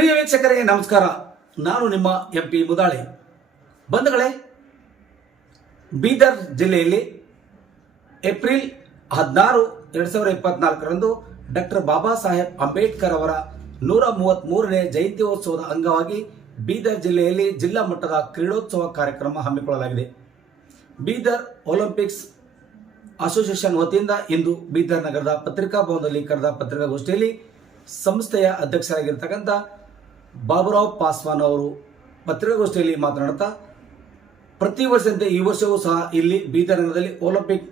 ಪ್ರಿಯ ವೀಕ್ಷಕರೇ, ನಮಸ್ಕಾರ. ನಾನು ನಿಮ್ಮ ಎಂ ಪಿ ಮುದಾಳಿ. ಬಂಧುಗಳೇ, ಬೀದರ್ ಜಿಲ್ಲೆಯಲ್ಲಿ ಏಪ್ರಿಲ್ ಹದಿನಾರು, ಎರಡು ಸಾವಿರದ ಇಪ್ಪತ್ನಾಲ್ಕರಂದು ಡಾಕ್ಟರ್ ಬಾಬಾ ಸಾಹೇಬ್ ಅಂಬೇಡ್ಕರ್ ಅವರ ನೂರ ಮೂವತ್ತ್ಮೂರನೇ ಜಯಂತ್ಯೋತ್ಸವದ ಅಂಗವಾಗಿ ಬೀದರ್ ಜಿಲ್ಲೆಯಲ್ಲಿ ಜಿಲ್ಲಾ ಮಟ್ಟದ ಕ್ರೀಡೋತ್ಸವ ಕಾರ್ಯಕ್ರಮ ಹಮ್ಮಿಕೊಳ್ಳಲಾಗಿದೆ. ಬೀದರ್ ಒಲಿಂಪಿಕ್ಸ್ ಅಸೋಸಿಯೇಷನ್ ವತಿಯಿಂದ ಇಂದು ಬೀದರ್ ನಗರದ ಪತ್ರಿಕಾ ಭವನದಲ್ಲಿ ಕರೆದ ಪತ್ರಿಕಾಗೋಷ್ಠಿಯಲ್ಲಿ ಸಂಸ್ಥೆಯ ಅಧ್ಯಕ್ಷರಾಗಿರ್ತಕ್ಕಂಥ ಬಾಬುರಾವ್ ಪಾಸ್ವಾನ್ ಅವರು ಪತ್ರಿಕಾಗೋಷ್ಠಿಯಲ್ಲಿ ಮಾತನಾಡುತ್ತಾ, ಪ್ರತಿ ವರ್ಷದಂತೆ ಈ ವರ್ಷವೂ ಸಹ ಇಲ್ಲಿ ಬೀದರಂಗದಲ್ಲಿ ಒಲಿಂಪಿಕ್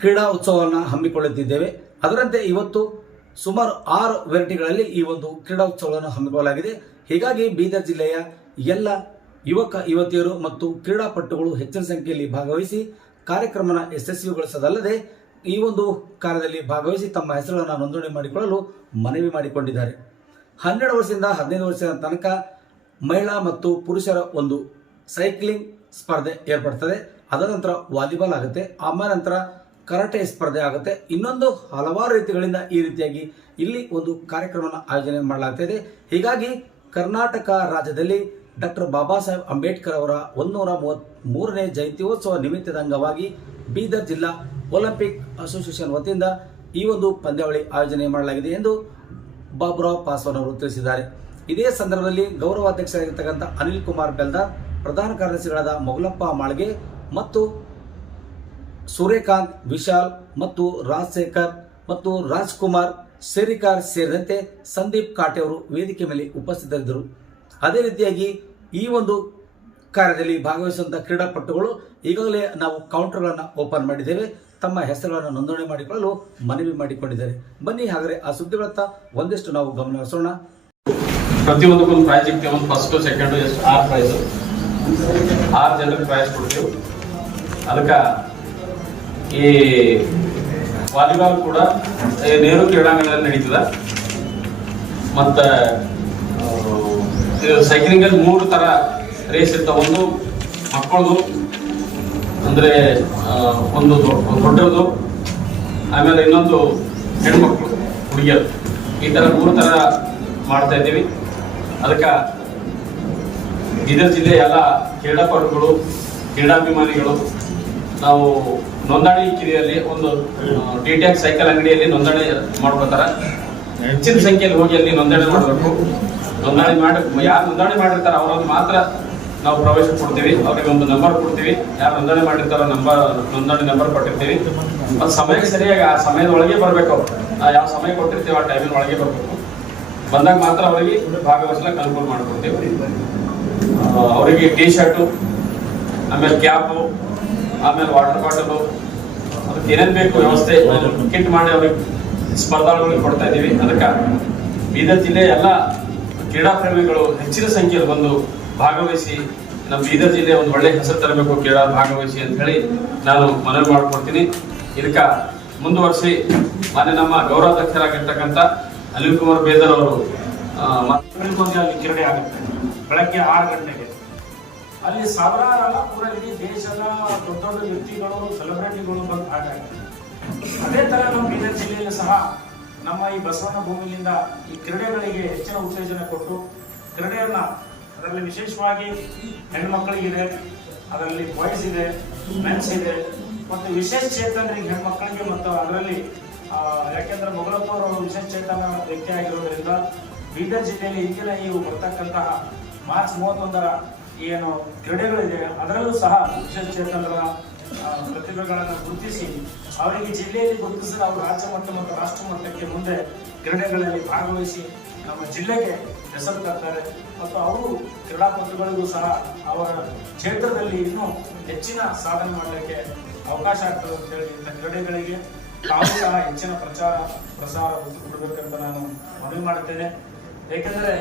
ಕ್ರೀಡಾ ಉತ್ಸವವನ್ನು ಹಮ್ಮಿಕೊಳ್ಳುತ್ತಿದ್ದೇವೆ. ಅದರಂತೆ ಇವತ್ತು ಸುಮಾರು ಆರು ವೆರೈಟಿಗಳಲ್ಲಿ ಈ ಒಂದು ಕ್ರೀಡಾ ಉತ್ಸವವನ್ನು ಹಮ್ಮಿಕೊಳ್ಳಲಾಗಿದೆ. ಹೀಗಾಗಿ ಬೀದರ್ ಜಿಲ್ಲೆಯ ಎಲ್ಲ ಯುವಕ, ಯುವತಿಯರು ಮತ್ತು ಕ್ರೀಡಾಪಟುಗಳು ಹೆಚ್ಚಿನ ಸಂಖ್ಯೆಯಲ್ಲಿ ಭಾಗವಹಿಸಿ ಕಾರ್ಯಕ್ರಮನ ಯಶಸ್ವಿಗೊಳಿಸದಲ್ಲದೆ ಈ ಒಂದು ಕಾರ್ಯದಲ್ಲಿ ಭಾಗವಹಿಸಿ ತಮ್ಮ ಹೆಸರುಗಳನ್ನು ನೋಂದಣಿ ಮಾಡಿಕೊಳ್ಳಲು ಮನವಿ ಮಾಡಿಕೊಂಡಿದ್ದಾರೆ. ಹನ್ನೆರಡು ವರ್ಷದಿಂದ ಹದಿನೈದು ವರ್ಷದ ತನಕ ಮಹಿಳಾ ಮತ್ತು ಪುರುಷರ ಒಂದು ಸೈಕ್ಲಿಂಗ್ ಸ್ಪರ್ಧೆ ಏರ್ಪಡ್ತದೆ. ಅದರ ನಂತರ ವಾಲಿಬಾಲ್ ಆಗುತ್ತೆ. ಆಮೇಲೆ ನಂತರ ಕರಾಟೆ ಸ್ಪರ್ಧೆ ಆಗುತ್ತೆ. ಇನ್ನೊಂದು ಹಲವಾರು ರೀತಿಗಳಿಂದ ಈ ರೀತಿಯಾಗಿ ಇಲ್ಲಿ ಒಂದು ಕಾರ್ಯಕ್ರಮವನ್ನು ಆಯೋಜನೆ ಮಾಡಲಾಗ್ತಾ ಇದೆ ಹೀಗಾಗಿ ಕರ್ನಾಟಕ ರಾಜ್ಯದಲ್ಲಿ ಡಾಕ್ಟರ್ ಬಾಬಾ ಸಾಹೇಬ್ ಅಂಬೇಡ್ಕರ್ ಅವರ ಒಂದೂರ ಮೂವತ್ ಮೂರನೇ ಜಯಂತ್ಯೋತ್ಸವ ನಿಮಿತ್ತದ ಅಂಗವಾಗಿ ಬೀದರ್ ಜಿಲ್ಲಾ ಒಲಿಂಪಿಕ್ ಅಸೋಸಿಯೇಷನ್ ವತಿಯಿಂದ ಈ ಒಂದು ಪಂದ್ಯಾವಳಿ ಆಯೋಜನೆ ಮಾಡಲಾಗಿದೆ ಎಂದು ಬಾಬುರಾವ್ ಪಾಸ್ವಾನ್ ಅವರು ತಿಳಿಸಿದ್ದಾರೆ. ಇದೇ ಸಂದರ್ಭದಲ್ಲಿ ಗೌರವಾಧ್ಯಕ್ಷರಾಗಿರ್ತಕ್ಕಂಥ ಅನಿಲ್ ಕುಮಾರ್ ಬೆಲ್ದಾರ್ ಪ್ರಧಾನ ಕಾರ್ಯದರ್ಶಿಗಳಾದ ಮೊಗಲಪ್ಪ ಮಾಳ್ಗೆ ಮತ್ತು ಸೂರ್ಯಕಾಂತ್ ವಿಶಾಲ್ ಮತ್ತು ರಾಜಶೇಖರ್ ಮತ್ತು ರಾಜ್ಕುಮಾರ್ ಸೇರಿಕಾರ್ ಸೇರಿದಂತೆ ಸಂದೀಪ್ ಕಾಟೆ ಅವರು ವೇದಿಕೆ ಮೇಲೆ ಉಪಸ್ಥಿತರಿದ್ದರು. ಅದೇ ರೀತಿಯಾಗಿ ಈ ಒಂದು ಕಾರ್ಯದಲ್ಲಿ ಭಾಗವಹಿಸುವಂತಹ ಕ್ರೀಡಾಪಟುಗಳು ಈಗಾಗಲೇ ನಾವು ಕೌಂಟರ್ಗಳನ್ನು ಓಪನ್ ಮಾಡಿದ್ದೇವೆ. ತಮ್ಮ ಹೆಸರುಗಳನ್ನು ನೋಂದಣಿ ಮಾಡಿಕೊಳ್ಳಲು ಮನವಿ ಮಾಡಿಕೊಂಡಿದ್ದಾರೆ. ಬನ್ನಿ ಹಾಗಾದರೆ ಆ ಸುದ್ದಿಗಳತ್ತ ಒಂದಿಷ್ಟು ನಾವು ಗಮನ ಹರಿಸೋಣ. ಪ್ರತಿಯೊಂದಕ್ಕೊಂದು ಇಕ್ತೇವೆ ಒಂದು ಫಸ್ಟ್ ಸೆಕೆಂಡ್ ಎಷ್ಟು ಆರು ಪ್ರೈಸ್ ಆರು ಜನಕ್ಕೆ ಪ್ರೈಸ್ ಕೊಡ್ತೀವಿ. ಅದಕ್ಕೆ ಈ ವಾಲಿಬಾಲ್ ಕೂಡ ನೇರು ಕ್ರೀಡಾಂಗಣದಲ್ಲಿ ನಡೀತದ. ಮತ್ತು ಸೈಕ್ಲಿಂಗಲ್ಲಿ ಮೂರು ಥರ ರೇಸ್ ಇರ್ತಾವ. ಒಂದು ಮಕ್ಕಳದು ಅಂದರೆ ಒಂದು ದೊಡ್ಡದು ಆಮೇಲೆ ಇನ್ನೊಂದು ಹೆಣ್ಮಕ್ಳು, ಹುಡುಗಿಯರು. ಈ ಥರ ಮೂರು ಥರ ಮಾಡ್ತಾ ಇದ್ದೀವಿ. ಅದಕ್ಕೆ ಬೀದರ್ ಜಿಲ್ಲೆ ಎಲ್ಲ ಕ್ರೀಡಾಪಟುಗಳು ಕ್ರೀಡಾಭಿಮಾನಿಗಳು, ನಾವು ನೋಂದಣಿ ಕಿರಿಯಲ್ಲಿ ಒಂದು ಡಿ ಎಕ್ ಸೈಕಲ್ ಅಂಗಡಿಯಲ್ಲಿ ನೋಂದಣಿ ಮಾಡ್ಕೋತಾರ ಹೆಚ್ಚಿನ ಸಂಖ್ಯೆಯಲ್ಲಿ ಹೋಗಿ ಅಲ್ಲಿ ನೋಂದಣಿ ಮಾಡಬೇಕು. ನೋಂದಣಿ ಮಾಡಿ, ಯಾರು ನೋಂದಣಿ ಮಾಡಿರ್ತಾರೆ ಅವರೊಂದು ಮಾತ್ರ ನಾವು ಪ್ರವೇಶ ಕೊಡ್ತೀವಿ, ಅವ್ರಿಗೆ ಒಂದು ನಂಬರ್ ಕೊಡ್ತೀವಿ. ಯಾರು ನೋಂದಣಿ ಮಾಡಿರ್ತಾರೋ ನಂಬರ್ ನೋಂದಣಿ ನಂಬರ್ ಕೊಟ್ಟಿರ್ತೀವಿ. ಅದು ಸಮಯಕ್ಕೆ ಸರಿಯಾಗಿ ಆ ಸಮಯದ ಒಳಗೆ ಬರಬೇಕು ಯಾವ ಸಮಯ ಕೊಟ್ಟಿರ್ತೀವಿ ಆ ಟೈಮಿನ ಒಳಗೆ ಬರಬೇಕು. ಬಂದಾಗ ಮಾತ್ರ ಅವರಿಗೆ ಭಾಗವಹಿಸ್ಲಿಕ್ಕೆ ಅನುಕೂಲ ಮಾಡಿಕೊಡ್ತೀವಿ. ಅವರಿಗೆ ಟೀ ಶರ್ಟು ಆಮೇಲೆ ಕ್ಯಾಪು ಆಮೇಲೆ ವಾಟರ್ ಬಾಟಲು ಅದಕ್ಕೆ ಏನೇನು ಬೇಕು ವ್ಯವಸ್ಥೆ ಕಿಟ್ ಮಾಡಿ ಅವ್ರಿಗೆ ಸ್ಪರ್ಧಾಳುಗಳಿಗೆ ಕೊಡ್ತಾ ಇದ್ದೀವಿ. ಅದಕ್ಕೆ ಬೀದರ್ ಜಿಲ್ಲೆ ಎಲ್ಲ ಕ್ರೀಡಾ ಪ್ರೇಮಿಗಳು ಹೆಚ್ಚಿನ ಸಂಖ್ಯೆಯಲ್ಲಿ ಬಂದು ಭಾಗವಹಿಸಿ ನಮ್ಮ ಬೀದರ್ ಜಿಲ್ಲೆ ಒಂದು ಒಳ್ಳೆ ಹೆಸರು ತರಬೇಕು ಕೇಳ, ಭಾಗವಹಿಸಿ ಅಂತ ಹೇಳಿ ನಾನು ಮನವಿ ಮಾಡ್ಕೊಡ್ತೀನಿ. ಇದಕ್ಕೆ ಮುಂದುವರೆಸಿ, ಮಾನ್ಯ ನಮ್ಮ ಗೌರವಾಧ್ಯಕ್ಷರಾಗಿರ್ತಕ್ಕಂಥ ಅನಿಲ್ ಕುಮಾರ್ ಬೇದರ್ ಅವರು ಅಲ್ಲಿ ಕ್ರೀಡೆ ಆಗುತ್ತೆ. ಬೆಳಗ್ಗೆ ಆರು ಗಂಟೆಗೆ. ಅಲ್ಲಿ ಸಾವಿರಾರು ಪೂರ ಇಡೀ ದೇಶದ ದೊಡ್ಡ ದೊಡ್ಡ ವ್ಯಕ್ತಿಗಳು ಸೆಲೆಬ್ರಿಟಿಗಳು ಬಂದು ಭಾಗ ಅದೇ ತರ ನಮ್ಮ ಬೀದರ್ ಜಿಲ್ಲೆಯಲ್ಲಿ ಸಹ ನಮ್ಮ ಈ ಬಸವನ ಭೂಮಿಯಿಂದ ಈ ಕ್ರೀಡೆಗಳಿಗೆ ಹೆಚ್ಚಿನ ಉತ್ತೇಜನ ಕೊಟ್ಟು, ಕ್ರೀಡೆಯನ್ನ ಅದರಲ್ಲಿ ವಿಶೇಷವಾಗಿ ಹೆಣ್ಮಕ್ಳಿಗಿದೆ ಅದರಲ್ಲಿ ಬಾಯ್ಸ್ ಇದೆ ಮೆನ್ಸ್ ಇದೆ. ಮತ್ತು ವಿಶೇಷ ಚೇತನರಿಗೆ ಹೆಣ್ಮಕ್ಳಿಗೆ ಮತ್ತು ಅದರಲ್ಲಿ ಯಾಕೆಂದ್ರೆ ಮೊಗಲಪ್ಪವರು ಅವರು ವಿಶೇಷ ಚೇತನ ವ್ಯಕ್ತಿ ಆಗಿರೋದ್ರಿಂದ ಬೀದರ್ ಜಿಲ್ಲೆಯಲ್ಲಿ ಇಂದಿನ ಈ ಬರ್ತಕ್ಕಂತಹ ಮಾರ್ಚ್ ಮೂವತ್ತೊಂದರ ಏನು ಕ್ರೀಡೆಗಳಿದೆ ಅದರಲ್ಲೂ ಸಹ ವಿಶೇಷ ಚೇತನರ ಪ್ರತಿಭೆಗಳನ್ನು ಗುರುತಿಸಿ ಅವರಿಗೆ ಜಿಲ್ಲೆಯಲ್ಲಿ ಗುರುತಿಸಿ ಅವರು ರಾಜ್ಯ ಮಟ್ಟ ಮತ್ತು ರಾಷ್ಟ್ರ ಮಟ್ಟಕ್ಕೆ ಮುಂದೆ ಕ್ರೀಡೆಗಳಲ್ಲಿ ಭಾಗವಹಿಸಿ ನಮ್ಮ ಜಿಲ್ಲೆಗೆ ಹೆಸರು ತರ್ತಾರೆ. ಮತ್ತು ಅವರು ಕ್ರೀಡಾಪಟುಗಳಿಗೂ ಸಹ ಅವರ ಕ್ಷೇತ್ರದಲ್ಲಿ ಇನ್ನೂ ಹೆಚ್ಚಿನ ಸಾಧನೆ ಮಾಡಲಿಕ್ಕೆ ಅವಕಾಶ ಆಗ್ತದೆ ಅಂತ ಹೇಳಿ ಇಂಥ ಕ್ರೀಡೆಗಳಿಗೆ ತಾವು ಸಹ ಹೆಚ್ಚಿನ ಪ್ರಚಾರ, ಪ್ರಸಾರ ಕೊಡಬೇಕಂತ ನಾನು ಮನವಿ ಮಾಡುತ್ತೇನೆ. ಏಕೆಂದರೆ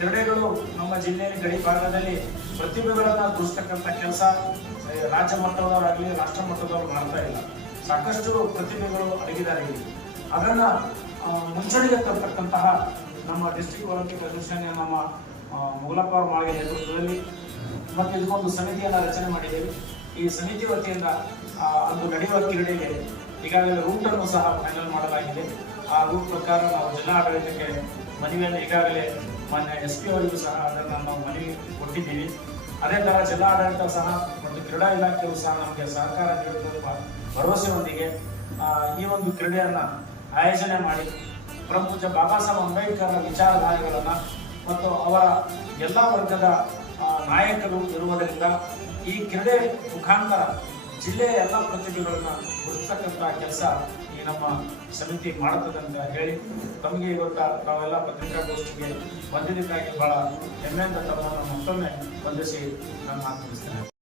ಕ್ರೀಡೆಗಳು ನಮ್ಮ ಜಿಲ್ಲೆಯಲ್ಲಿ ಗಡಿ ಭಾಗದಲ್ಲಿ ಪ್ರತಿಭೆಗಳನ್ನು ಗುರುಸ್ತಕ್ಕಂಥ ಕೆಲಸ ರಾಜ್ಯ ಮಟ್ಟದವರಾಗಲಿ, ರಾಷ್ಟ್ರ ಮಟ್ಟದವರು ಮಾಡ್ತಾ ಇಲ್ಲ. ಸಾಕಷ್ಟು ಪ್ರತಿಭೆಗಳು ಅಡಗಿದ್ದಾರೆ ಇಲ್ಲಿ. ಅದನ್ನ ಮುಂಚೂಣಿಗೆ ತರ್ತಕ್ಕಂತಹ ನಮ್ಮ ಡಿಸ್ಟ್ರಿಕ್ಟ್ ಒಲಿಂಪಿಕ್ ಅಸೋಸಿಯೇಷನ್ ನಮ್ಮ ಮುಗಲಪ್ಪ ಅವರು ಮಾಡಿದ ನೇತೃತ್ವದಲ್ಲಿ ಮತ್ತು ಇದಕ್ಕೊಂದು ಸಮಿತಿಯನ್ನು ರಚನೆ ಮಾಡಿದ್ದೇವೆ. ಈ ಸಮಿತಿ ವತಿಯಿಂದ ಅದು ನಡೆಯುವ ಕ್ರೀಡೆಗೆ ಈಗಾಗಲೇ ರೂಟ್ ಅನ್ನು ಸಹ ಫೈನಲ್ ಮಾಡಲಾಗಿದೆ. ಆ ರೂಟ್ ಪ್ರಕಾರ ನಾವು ಜಿಲ್ಲಾಡಳಿತಕ್ಕೆ ಮನವಿಯನ್ನು ಈಗಾಗಲೇ ಮಾನ್ಯ ಎಸ್ ಪಿ ಅವರಿಗೂ ಸಹ ಅದನ್ನು ನಾವು ಮನವಿ ಕೊಟ್ಟಿದ್ದೀವಿ. ಅದೇ ಥರ ಜಿಲ್ಲಾಡಳಿತ ಸಹ ಮತ್ತು ಕ್ರೀಡಾ ಇಲಾಖೆಯು ಸಹ ನಮಗೆ ಸಹಕಾರ ನೀಡುತ್ತಿರುವ ಭರವಸೆಯೊಂದಿಗೆ ಈ ಒಂದು ಕ್ರೀಡೆಯನ್ನು ಆಯೋಜನೆ ಮಾಡಿ ಪ್ರಪಂಚ ಬಾಬಾ ಸಾಹೇಬ್ ಅಂಬೇಡ್ಕರ್ ವಿಚಾರಧಾರೆಗಳನ್ನು ಮತ್ತು ಅವರ ಎಲ್ಲ ವರ್ಗದ ನಾಯಕರು ಇರುವುದರಿಂದ ಈ ಕ್ರೀಡೆ ಮುಖಾಂತರ ಜಿಲ್ಲೆಯ ಎಲ್ಲ ಪ್ರತಿಭೆಗಳನ್ನ ಗುರುತಕ್ಕಂಥ ಕೆಲಸ ಈ ನಮ್ಮ ಸಮಿತಿ ಮಾಡುತ್ತದೆ ಅಂತ ಹೇಳಿ ತಮಗೆ ಇವತ್ತ ನಾವೆಲ್ಲ ಪತ್ರಿಕಾಗೋಷ್ಠಿಗೆ ಬಂದಿದ್ದಕ್ಕಾಗಿ ಬಹಳ ಹೆಮ್ಮೆಯಿಂದ ತಮ್ಮನ್ನು ಮತ್ತೊಮ್ಮೆ ವಂದಿಸಿ ನಾನು ಮಾತು ಮುಗಿಸ್ತೇನೆ.